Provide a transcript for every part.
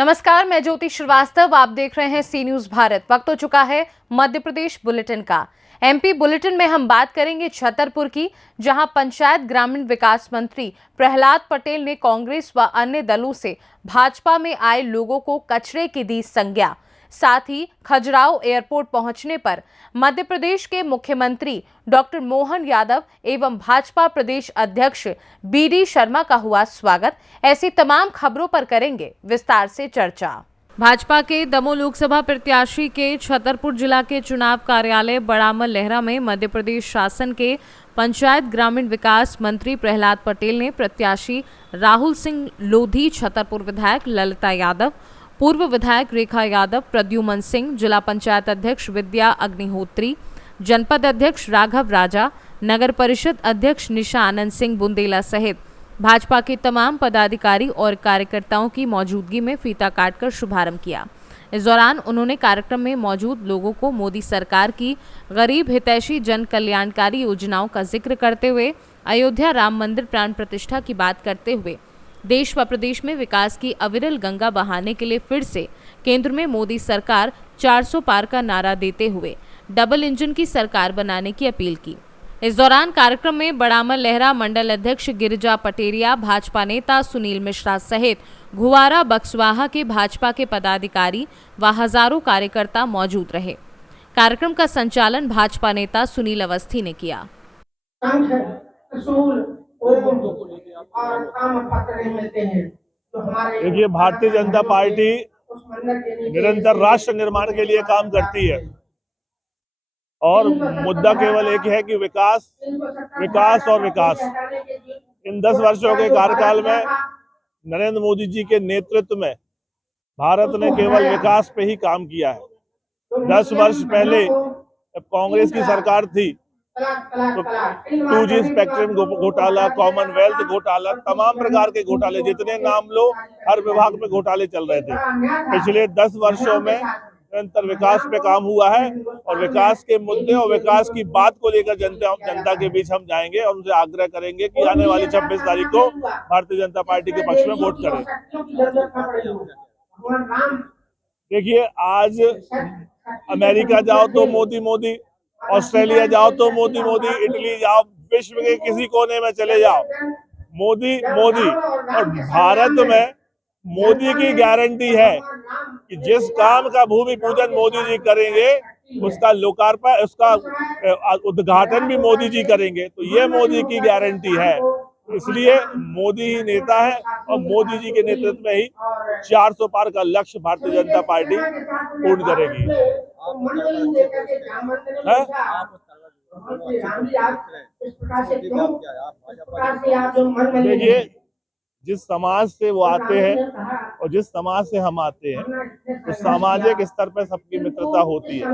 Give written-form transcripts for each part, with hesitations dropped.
नमस्कार, मैं ज्योति श्रीवास्तव। आप देख रहे हैं सी न्यूज भारत। वक्त हो चुका है मध्य प्रदेश बुलेटिन का। एमपी बुलेटिन में हम बात करेंगे छतरपुर की, जहां पंचायत ग्रामीण विकास मंत्री प्रहलाद पटेल ने कांग्रेस व अन्य दलों से भाजपा में आए लोगों को कचरे की दी संज्ञा। साथ ही खजुराहो एयरपोर्ट पहुंचने पर मध्य प्रदेश के मुख्यमंत्री डॉक्टर मोहन यादव एवं भाजपा प्रदेश अध्यक्ष बीडी शर्मा का हुआ स्वागत। ऐसी तमाम खबरों पर करेंगे विस्तार से चर्चा। भाजपा के दमोह लोकसभा प्रत्याशी के छतरपुर जिला के चुनाव कार्यालय बड़ामल लहरा में मध्य प्रदेश शासन के पंचायत ग्रामीण विकास मंत्री प्रहलाद पटेल ने प्रत्याशी राहुल सिंह लोधी, छतरपुर विधायक ललिता यादव, पूर्व विधायक रेखा यादव, प्रद्युमन सिंह, जिला पंचायत अध्यक्ष विद्या अग्निहोत्री, जनपद अध्यक्ष राघव राजा, नगर परिषद अध्यक्ष निशा आनंद सिंह बुंदेला सहित भाजपा के तमाम पदाधिकारी और कार्यकर्ताओं की मौजूदगी में फीता काटकर शुभारंभ किया। इस दौरान उन्होंने कार्यक्रम में मौजूद लोगों को मोदी सरकार की गरीब हितैषी जन कल्याणकारी योजनाओं का जिक्र करते हुए अयोध्या राम मंदिर प्राण प्रतिष्ठा की बात करते हुए देश व प्रदेश में विकास की अविरल गंगा बहाने के लिए फिर से केंद्र में मोदी सरकार 400 पार का नारा देते हुए डबल इंजन की सरकार बनाने की अपील की। इस दौरान कार्यक्रम में बड़ामल लहरा मंडल अध्यक्ष गिरिजा पटेरिया, भाजपा नेता सुनील मिश्रा सहित घुवारा बक्सवाहा के भाजपा के पदाधिकारी व हजारों कार्यकर्ता मौजूद रहे। कार्यक्रम का संचालन भाजपा नेता सुनील अवस्थी ने किया। देखिए, भारतीय जनता पार्टी निरंतर राष्ट्र निर्माण के लिए काम करती है और मुद्दा केवल एक है कि विकास, विकास और विकास। इन 10 वर्षों के कार्यकाल में नरेंद्र मोदी जी के नेतृत्व में भारत ने केवल विकास पे ही काम किया है। 10 वर्ष पहले जब कांग्रेस की सरकार थी तो 2G स्पेक्ट्रम घोटाला, कॉमनवेल्थ घोटाला, तमाम प्रकार के घोटाले, जितने नाम लो हर विभाग में घोटाले चल रहे थे। पिछले 10 वर्षों में निरंतर विकास पे काम हुआ है और विकास के मुद्दे और विकास की बात को लेकर जनता के बीच हम जाएंगे और उनसे आग्रह करेंगे कि आने वाली 26 तारीख को भारतीय जनता पार्टी के पक्ष में वोट करें। देखिए, आज अमेरिका जाओ तो मोदी मोदी, ऑस्ट्रेलिया जाओ तो मोदी मोदी, इटली जाओ, विश्व के किसी कोने में चले जाओ, मोदी मोदी। और भारत में मोदी की गारंटी है कि जिस काम का भूमि पूजन मोदी जी करेंगे उसका लोकार्पण, उसका उद्घाटन भी मोदी जी करेंगे। तो ये मोदी की गारंटी है, इसलिए मोदी ही नेता है और मोदी जी के नेतृत्व में ही 400 पार का लक्ष्य भारतीय जनता पार्टी पूर्ण करेगी। देखिए, जिस समाज से वो आते हैं और जिस समाज से हम आते हैं तो सामाजिक स्तर पर सबकी मित्रता होती है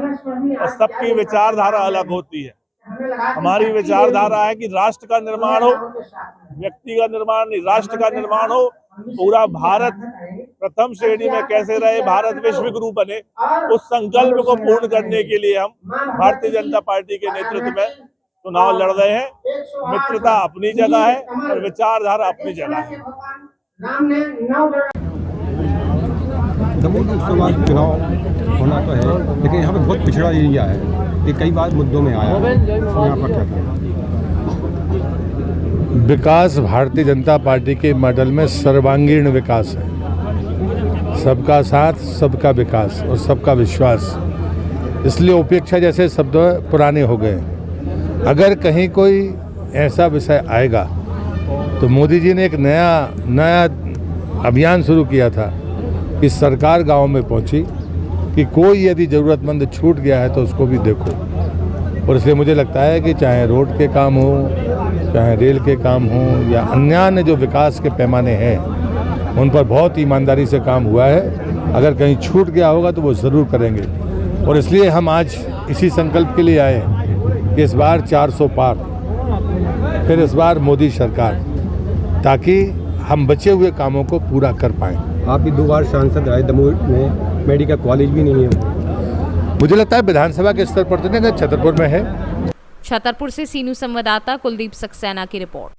और सबकी विचारधारा अलग होती है। हमारी विचारधारा है कि राष्ट्र का निर्माण हो, व्यक्ति का निर्माण नहीं, राष्ट्र का निर्माण हो। पूरा भारत प्रथम श्रेणी में कैसे रहे, भारत विश्व गुरु बने, उस संकल्प को पूर्ण करने के लिए हम भारतीय जनता पार्टी के नेतृत्व में चुनाव लड़ रहे हैं। मित्रता अपनी जगह है और विचारधारा अपनी जगह है। दमोह लोकसभा चुनाव होना तो है, लेकिन यहाँ पे बहुत पिछड़ा एरिया है, ये कई बार मुद्दों में आया है। यहाँ पर क्या विकास भारतीय जनता पार्टी के मॉडल में सर्वांगीण विकास है। सबका साथ, सबका विकास और सबका विश्वास। इसलिए उपेक्षा जैसे शब्द पुराने हो गए। अगर कहीं कोई ऐसा विषय आएगा तो मोदी जी ने एक नया अभियान शुरू किया था कि सरकार गांव में पहुंची कि कोई यदि ज़रूरतमंद छूट गया है तो उसको भी देखो। और इसलिए मुझे लगता है कि चाहे रोड के काम हो, चाहे रेल के काम हो या अन्य जो विकास के पैमाने हैं, उन पर बहुत ईमानदारी से काम हुआ है। अगर कहीं छूट गया होगा तो वो ज़रूर करेंगे। और इसलिए हम आज इसी संकल्प के लिए आए कि इस बार 400 पार, फिर इस बार मोदी सरकार, ताकि हम बचे हुए कामों को पूरा कर पाएँ। आप भी 2 बार सांसद रहे, दमोह में मेडिकल कॉलेज भी नहीं है। मुझे लगता है विधानसभा के स्तर पर तो नहीं, छतरपुर में है। छतरपुर से सी न्यूज संवाददाता कुलदीप सक्सेना की रिपोर्ट।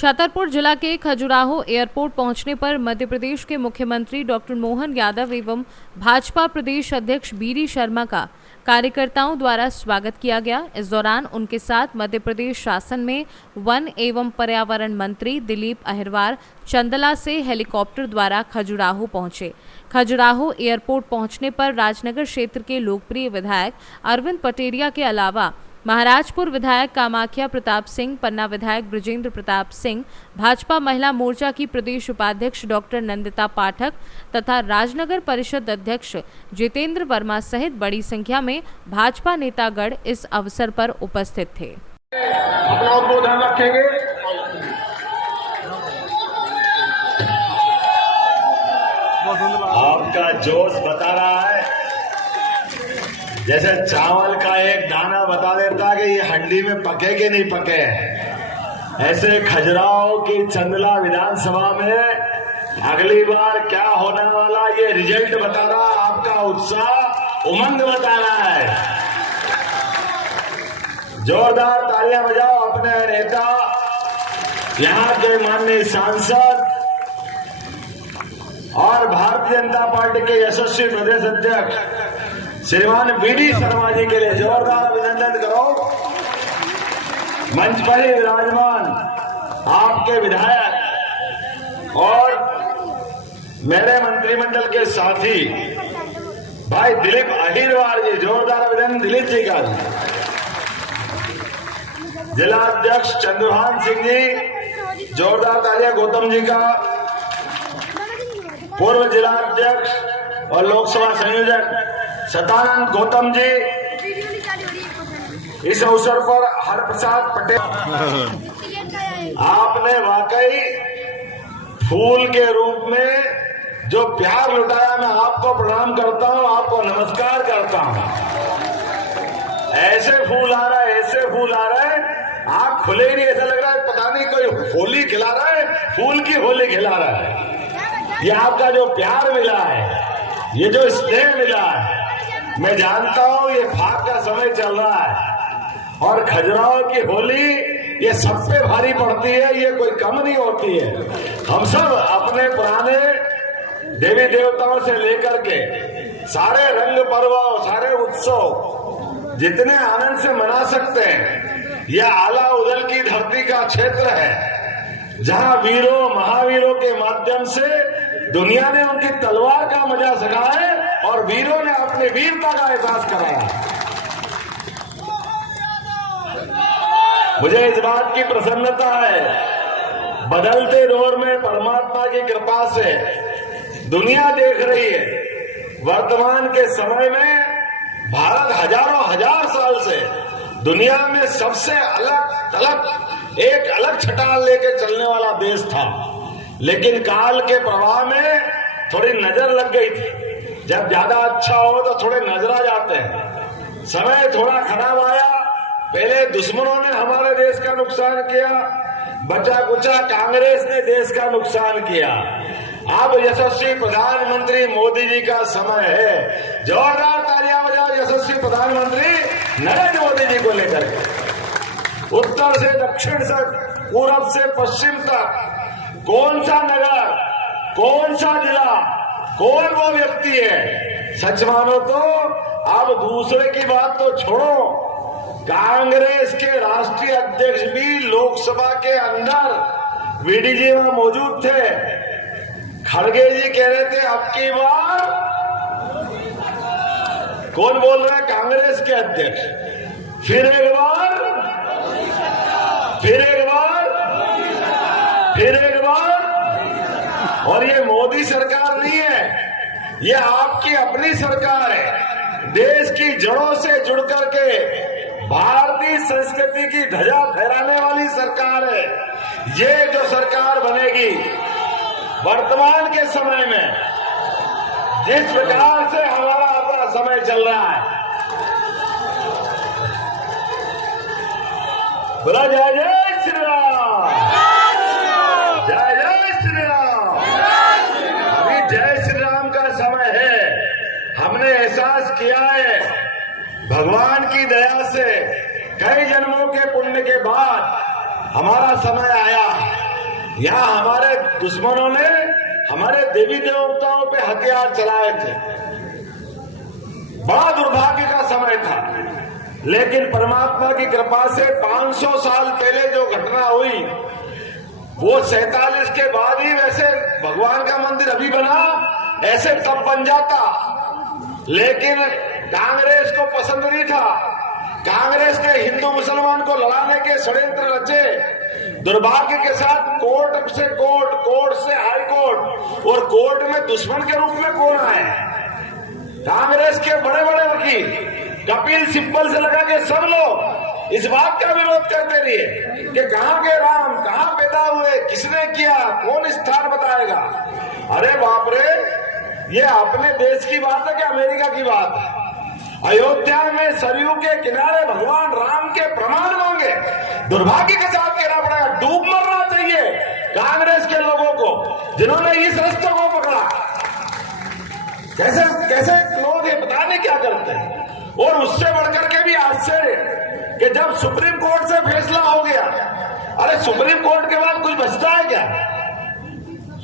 छतरपुर जिला के खजुराहो एयरपोर्ट पहुंचने पर मध्य प्रदेश के मुख्यमंत्री डॉक्टर मोहन यादव एवं भाजपा प्रदेश अध्यक्ष बीडी शर्मा का कार्यकर्ताओं द्वारा स्वागत किया गया। इस दौरान उनके साथ मध्य प्रदेश शासन में वन एवं पर्यावरण मंत्री दिलीप अहिरवार चंदला से हेलीकॉप्टर द्वारा खजुराहो पहुंचे। खजुराहो एयरपोर्ट पहुंचने पर राजनगर क्षेत्र के लोकप्रिय विधायक अरविंद पटेरिया के अलावा महाराजपुर विधायक कामाख्या प्रताप सिंह, पन्ना विधायक ब्रजेंद्र प्रताप सिंह, भाजपा महिला मोर्चा की प्रदेश उपाध्यक्ष डॉक्टर नंदिता पाठक तथा राजनगर परिषद अध्यक्ष जितेंद्र वर्मा सहित बड़ी संख्या में भाजपा नेतागण इस अवसर पर उपस्थित थे। अपना उद्बोधन रखेंगे। आपका जोश बता रहा है, जैसे चावल का एक दाना बता देता कि ये हंडी में पके कि नहीं पके, ऐसे खजुराहो की चंदला विधानसभा में अगली बार क्या होने वाला ये रिजल्ट बता रहा है, आपका उत्साह उमंग बता रहा है। जोरदार तालियां बजाओ अपने नेता, यहाँ के माननीय सांसद और भारतीय जनता पार्टी के यशस्वी प्रदेश अध्यक्ष श्रीमान बीडी शर्मा जी के लिए जोरदार अभिनंदन करो। मंच पर ही विराजमान आपके विधायक और मेरे मंत्रिमंडल के साथी भाई दिलीप अहिरवार जी, जोरदार अभिनंदन दिलीप जी का। जिला अध्यक्ष चंद्रभान सिंह जी, जोरदार तालियां गौतम जी का। पूर्व जिला अध्यक्ष और लोकसभा संयोजक सतानंद गौतम जी, इस अवसर पर हरप्रसाद पटेल, आपने वाकई फूल के रूप में जो प्यार लुटाया, मैं आपको प्रणाम करता हूं, आपको नमस्कार करता हूं। ऐसे फूल आ रहा है, ऐसे फूल आ रहा है, आंख खुले ही नहीं, ऐसा लग रहा है पता नहीं कोई होली खिला रहा है, फूल की होली खिला रहा है। ये आपका जो प्यार मिला है, ये जो स्नेह मिला है, मैं जानता हूं ये फाग का समय चल रहा है और खजुराहो की होली ये सब पे भारी पड़ती है, ये कोई कम नहीं होती है। हम सब अपने पुराने देवी देवताओं से लेकर के सारे रंग पर्व, सारे उत्सव जितने आनंद से मना सकते हैं, यह आला उदल की धरती का क्षेत्र है जहां वीरों महावीरों के माध्यम से दुनिया ने उनकी तलवार का मजा सका है और वीरों ने अपनी वीरता का एहसास कराया। मुझे इस बात की प्रसन्नता है, बदलते दौर में परमात्मा की कृपा से दुनिया देख रही है, वर्तमान के समय में भारत हजारों हजार साल से दुनिया में सबसे एक अलग छटान लेके चलने वाला देश था, लेकिन काल के प्रवाह में थोड़ी नजर लग गई थी। जब ज्यादा अच्छा हो तो थोड़े नजर आ जाते हैं। समय थोड़ा खराब आया, पहले दुश्मनों ने हमारे देश का नुकसान किया, बचा कुचा कांग्रेस ने देश का नुकसान किया। अब यशस्वी प्रधानमंत्री मोदी जी का समय है, जोरदार तालियां बजाओ यशस्वी प्रधानमंत्री नरेंद्र मोदी जी को लेकर के। उत्तर से दक्षिण तक, पूरब से पश्चिम तक, कौन सा नगर, कौन सा जिला, कौन वो व्यक्ति है, सच मानो तो अब दूसरे की बात तो छोड़ो, कांग्रेस के राष्ट्रीय अध्यक्ष भी लोकसभा के अंदर वीडी जी वहां मौजूद थे। खड़गे जी कह रहे थे अब की बार, कौन बोल रहा है, कांग्रेस के अध्यक्ष, फिर एक बार, फिर एक बार, फिर एक बार। और ये मोदी सरकार नहीं है, ये आपकी अपनी सरकार है, देश की जड़ों से जुड़ करके भारतीय संस्कृति की ध्वजा फहराने वाली सरकार है। ये जो सरकार बनेगी वर्तमान के समय में, जिस प्रकार से हमारा अपना समय चल रहा है, बोला जय जय श्री राम, जय जय श्री राम। अभी जय श्री राम का समय है। हमने एहसास किया है भगवान की दया से कई जन्मों के पुण्य के बाद हमारा समय आया यहाँ हमारे दुश्मनों ने हमारे देवी देवताओं पे हथियार चलाए थे। बड़ा दुर्भाग्य का समय था, लेकिन परमात्मा की कृपा से 500 साल पहले जो घटना हुई वो 47 के बाद ही वैसे भगवान का मंदिर अभी बना, ऐसे तब बन जाता, लेकिन कांग्रेस को पसंद नहीं था। कांग्रेस ने हिंदू मुसलमान को लड़ाने के षड्यंत्र रचे। दुर्भाग्य के साथ कोर्ट से कोर्ट, कोर्ट से हाई कोर्ट, और कोर्ट में दुश्मन के रूप में कौन आए? कांग्रेस के बड़े बड़े वकील कपिल सिब्बल से लगा के सब लोग इस बात का विरोध करते रहे कि कहां के राम, कहां पैदा हुए, किसने किया, कौन स्थान बताएगा। अरे बाप रे, ये अपने देश की बात है कि अमेरिका की बात है? अयोध्या में सरयू के किनारे भगवान राम के प्रमाण मांगे। दुर्भाग्य के साथ कहना पड़ेगा, डूब मरना चाहिए कांग्रेस के लोगों को जिन्होंने इस रास्ते को पकड़ा। कैसे कैसे लोग ये पता नहीं क्या करते हैं। और उससे बढ़कर के भी आश्चर्य कि जब सुप्रीम कोर्ट से फैसला हो गया, अरे सुप्रीम कोर्ट के बाद कुछ बचता है क्या?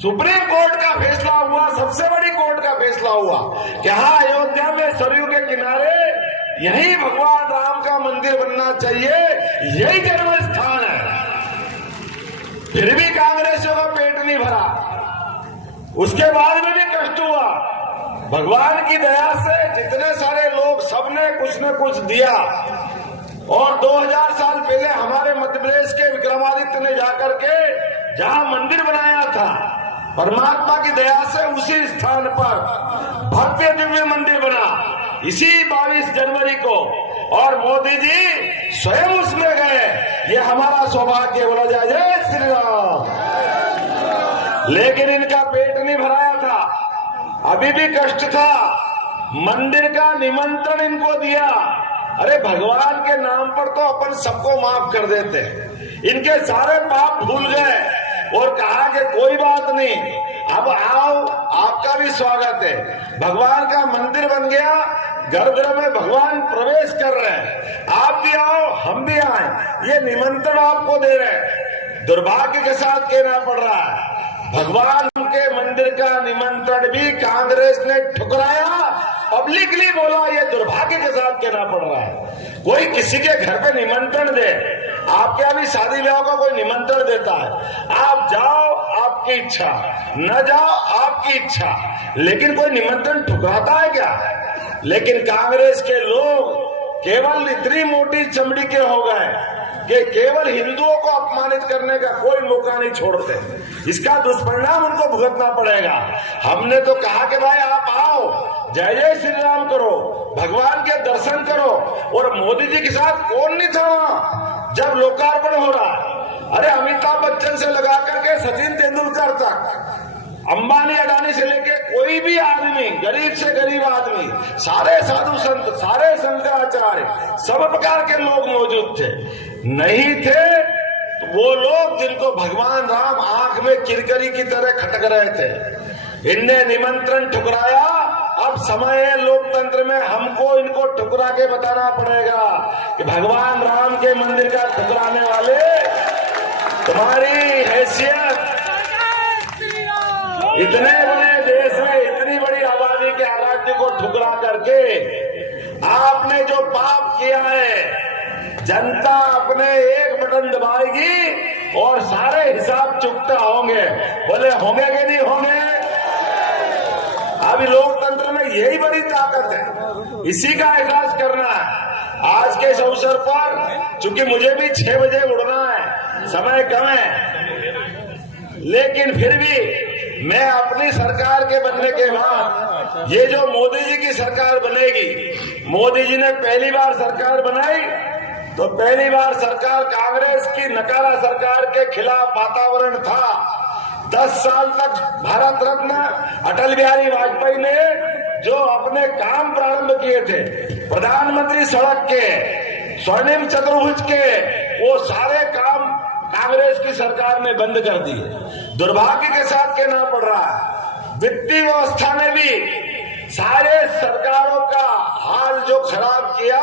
सुप्रीम कोर्ट का फैसला हुआ, सबसे बड़ी कोर्ट का फैसला हुआ कि हाँ, अयोध्या में सरयू के किनारे यही भगवान राम का मंदिर बनना चाहिए, यही जन्म स्थान है। फिर भी कांग्रेसियों का पेट नहीं भरा, उसके बाद में भी कष्ट हुआ। भगवान की दया से जितने सारे लोग, सबने कुछ न कुछ दिया। और 2000 साल पहले हमारे मध्य प्रदेश के विक्रमादित्य ने जाकर के जहां मंदिर बनाया था, परमात्मा की दया से उसी स्थान पर भव्य दिव्य मंदिर बना इसी 22 जनवरी को, और मोदी जी स्वयं उसमें गए। ये हमारा सौभाग्य, बोला जाए जय श्री राम। लेकिन इनका पेट नहीं भराया था, अभी भी कष्ट था। मंदिर का निमंत्रण इनको दिया। अरे भगवान के नाम पर तो अपन सबको माफ कर देते, इनके सारे पाप भूल गए और कहा कि कोई बात नहीं, अब आओ, आपका भी स्वागत है। भगवान का मंदिर बन गया, गर्भगृह में भगवान प्रवेश कर रहे हैं, आप भी आओ, हम भी आए, ये निमंत्रण आपको दे रहे हैं। दुर्भाग्य के साथ कहना पड़ रहा है, भगवान के मंदिर का निमंत्रण भी कांग्रेस ने ठुकराया, पब्लिकली बोला। ये दुर्भाग्य के साथ कहना पड़ रहा है। कोई किसी के घर पे निमंत्रण दे, आपके यहाँ भी शादी ब्याह का कोई निमंत्रण देता है, आप जाओ, आपकी इच्छा, न जाओ, आपकी इच्छा, लेकिन कोई निमंत्रण ठुकराता है क्या? लेकिन कांग्रेस के लोग केवल इतनी मोटी चमड़ी के हो गए कि केवल हिंदुओं को अपमानित करने का कोई मौका नहीं छोड़ते। इसका दुष्परिणाम उनको भुगतना पड़ेगा। हमने तो कहा कि भाई आप आओ, जय जय श्री राम करो, भगवान के दर्शन करो। और मोदी जी के साथ कौन नहीं था वहां जब लोकार्पण हो रहा? अरे अमिताभ बच्चन से लगा करके सचिन तेंदुलकर तक, अंबानी अडानी से लेके कोई भी आदमी, गरीब से गरीब आदमी, सारे साधु संत, सारे शंकराचार्य, सब प्रकार के लोग मौजूद थे। नहीं थे तो वो लोग जिनको भगवान राम आंख में किरकरी की तरह खटक रहे थे, इनने निमंत्रण ठुकराया। अब समय है लोकतंत्र में, हमको इनको ठुकरा के बताना पड़ेगा कि भगवान राम के मंदिर का ठुकराने वाले, तुम्हारी हैसियत इतने बड़े देश में, इतनी बड़ी आबादी के आराध्य को ठुकरा करके आपने जो पाप किया है, जनता अपने एक बटन दबाएगी और सारे हिसाब चुकता होंगे। बोले होंगे कि नहीं होंगे? अभी लोकतंत्र में यही बड़ी ताकत है, इसी का एहसास करना है। आज के इस अवसर पर, चूंकि मुझे भी 6 बजे उड़ना है, समय कम है, लेकिन फिर भी मैं अपनी सरकार के बनने के बाद, ये जो मोदी जी की सरकार बनेगी, मोदी जी ने पहली बार सरकार बनाई तो पहली बार सरकार कांग्रेस की नकारा सरकार के खिलाफ वातावरण था। 10 साल तक भारत रत्न अटल बिहारी वाजपेयी ने जो अपने काम प्रारंभ किए थे, प्रधानमंत्री सड़क के, स्वर्णिम चतुर्भुज के, वो सारे काम कांग्रेस की सरकार ने बंद कर दिए। दुर्भाग्य के साथ कहना पड़ रहा है, वित्तीय व्यवस्था ने भी सारे सरकारों का हाल जो खराब किया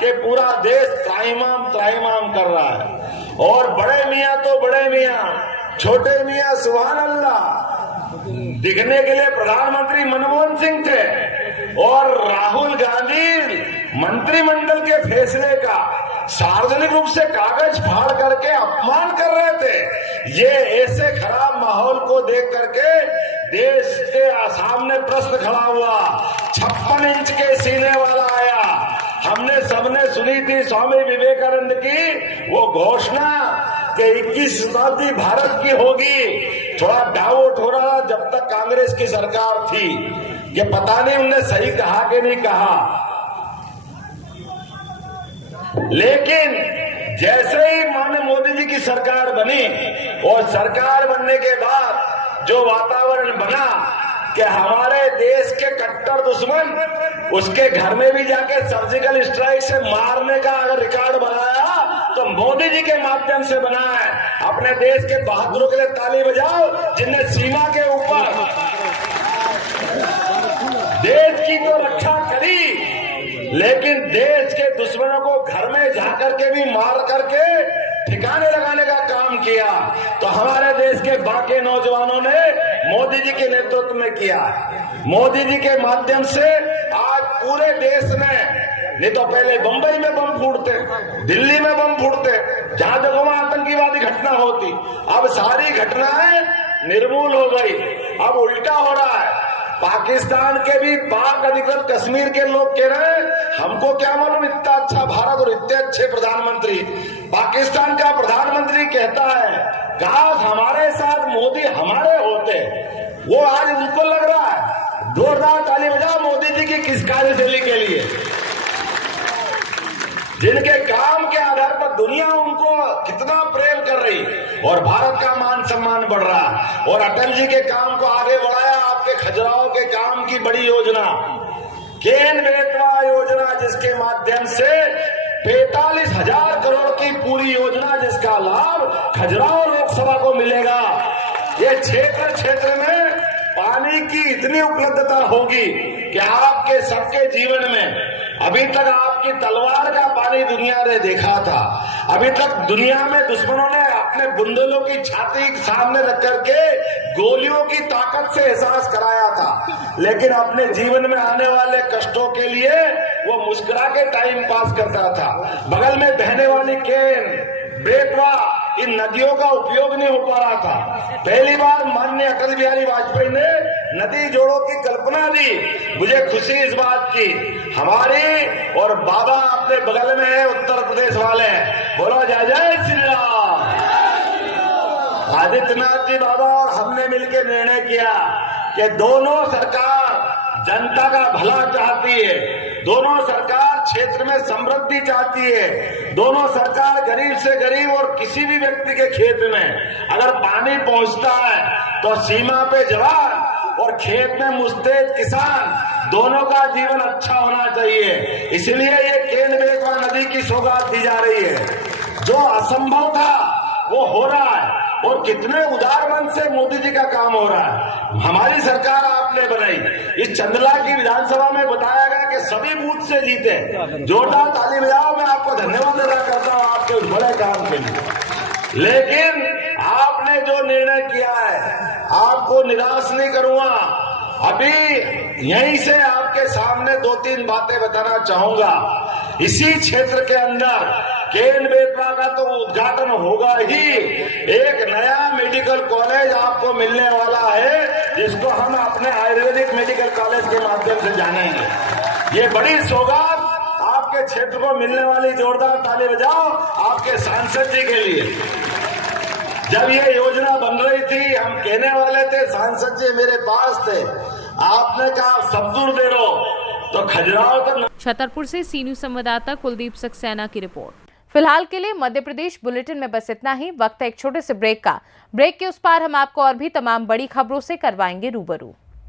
कि पूरा देश त्राहिमाम कर रहा है। और बड़े मियां तो बड़े मियां, छोटे मियां सुभान अल्लाह दिखने के लिए प्रधानमंत्री मनमोहन सिंह थे और राहुल गांधी मंत्रिमंडल के फैसले का सार्वजनिक रूप से कागज फाड़ करके अपमान कर रहे थे। ये ऐसे खराब माहौल को देख करके देश के सामने प्रश्न खड़ा हुआ। 56 इंच के सीने वाला आया। हमने सबने सुनी थी स्वामी विवेकानंद की वो घोषणा कि 21 शताब्दी भारत की होगी। थोड़ा डाउट हो रहा जब तक कांग्रेस की सरकार थी, ये पता नहीं उनने सही कहा कि नहीं कहा। लेकिन जैसे ही माननीय मोदी जी की सरकार बनी और सरकार बनने के बाद जो वातावरण बना कि हमारे देश के कट्टर दुश्मन उसके घर में भी जाके सर्जिकल स्ट्राइक से मारने का अगर रिकॉर्ड बनाया तो मोदी जी के माध्यम से बना है। अपने देश के बहादुरों के लिए ताली बजाओ जिनने सीमा के ऊपर देश की तो रक्षा करी, लेकिन देश के दुश्मनों को घर में जाकर के भी मार करके ठिकाने लगाने का काम किया। तो हमारे देश के बाकी नौजवानों ने मोदी जी के नेतृत्व में किया। मोदी जी के माध्यम से आज पूरे देश में, नहीं तो पहले बंबई में बम फूटते, दिल्ली में बम फूटते, जहां देखो वहां आतंकवादी घटना होती, अब सारी घटनाएं निर्मूल हो गई। अब उल्टा हो रहा है। पाकिस्तान के भी पाक अधिकृत कश्मीर के लोग कह रहे हैं हमको क्या मालूम इतना अच्छा भारत और इतने अच्छे प्रधानमंत्री। पाकिस्तान का प्रधानमंत्री कहता है काश हमारे साथ मोदी हमारे होते। वो आज उनको लग रहा है। जोरदार ताली बजाओ मोदी जी की किस कार्यशैली के लिए, जिनके काम के आधार पर दुनिया उनको कितना प्रेम कर रही और भारत का मान सम्मान बढ़ रहा। और अटल जी के काम को आगे बढ़ाया। आपके खजुराहो के काम की बड़ी योजना केन बेतवा योजना, जिसके माध्यम से 45,000 करोड़ की पूरी योजना, जिसका लाभ खजुराहो लोकसभा को मिलेगा। ये क्षेत्र में पानी की इतनी उपलब्धता होगी कि आपके सबके जीवन में अभी तक आपकी तलवार का पानी दुनिया ने देखा था। अभी तक दुनिया में दुश्मनों ने अपने बुंदेलों की छाती के सामने रख करके गोलियों की ताकत से एहसास कराया था, लेकिन अपने जीवन में आने वाले कष्टों के लिए वो मुस्कुरा के टाइम पास करता था। बगल में बहने वाली केन, बेतवा, इन नदियों का उपयोग नहीं हो पा रहा था। पहली बार माननीय अटल बिहारी वाजपेयी ने नदी जोड़ों की कल्पना दी। मुझे खुशी इस बात की, हमारी और बाबा अपने बगल में है, उत्तर प्रदेश वाले हैं, बोलो जय जय श्री राम। आदित्यनाथ जी बाबा और हमने मिलकर निर्णय किया कि दोनों सरकार जनता का भला चाहती है, दोनों सरकार क्षेत्र में समृद्धि चाहती है, दोनों सरकार गरीब से गरीब और किसी भी व्यक्ति के खेत में अगर पानी पहुंचता है तो सीमा पे जवान और खेत में मुस्तैद किसान, दोनों का जीवन अच्छा होना चाहिए। इसलिए ये केन बेतवा नदी की सौगात दी जा रही है। जो असंभव था वो हो रहा है और कितने उदार मन से मोदी जी का काम हो रहा है। हमारी सरकार आपने बनाई। इस चंदला की विधानसभा में बताया गया कि सभी बूथ से जीते। जोरदार ताली बजाओ। मैं आपको धन्यवाद अदा करता हूं आपके उस बड़े काम के लिए। लेकिन आपने जो निर्णय किया है, आपको निराश नहीं करूंगा। अभी यहीं से आपके सामने 2-3 बातें बताना चाहूंगा। इसी क्षेत्र के अंदर केन बेतवा का तो उद्घाटन होगा ही। एक नया मेडिकल कॉलेज आपको मिलने वाला है, जिसको हम अपने आयुर्वेदिक मेडिकल कॉलेज के माध्यम से जानेंगे। ये बड़ी सौगात आपके क्षेत्र को मिलने वाली। जोरदार ताली बजाओ आपके सांसद जी के लिए। जब ये योजना बन रही थी हम कहने वाले थे, सांसद जी मेरे पास थे, आपने कहा सब दूर दे दो, तो खजुराहो तक। छतरपुर से सी न्यूज संवाददाता कुलदीप सक्सेना की रिपोर्ट। फिलहाल के लिए मध्य प्रदेश बुलेटिन में बस इतना ही। वक्त है एक छोटे से ब्रेक का। ब्रेक के उस पार हम आपको और भी तमाम बड़ी खबरों से करवाएंगे रूबरू।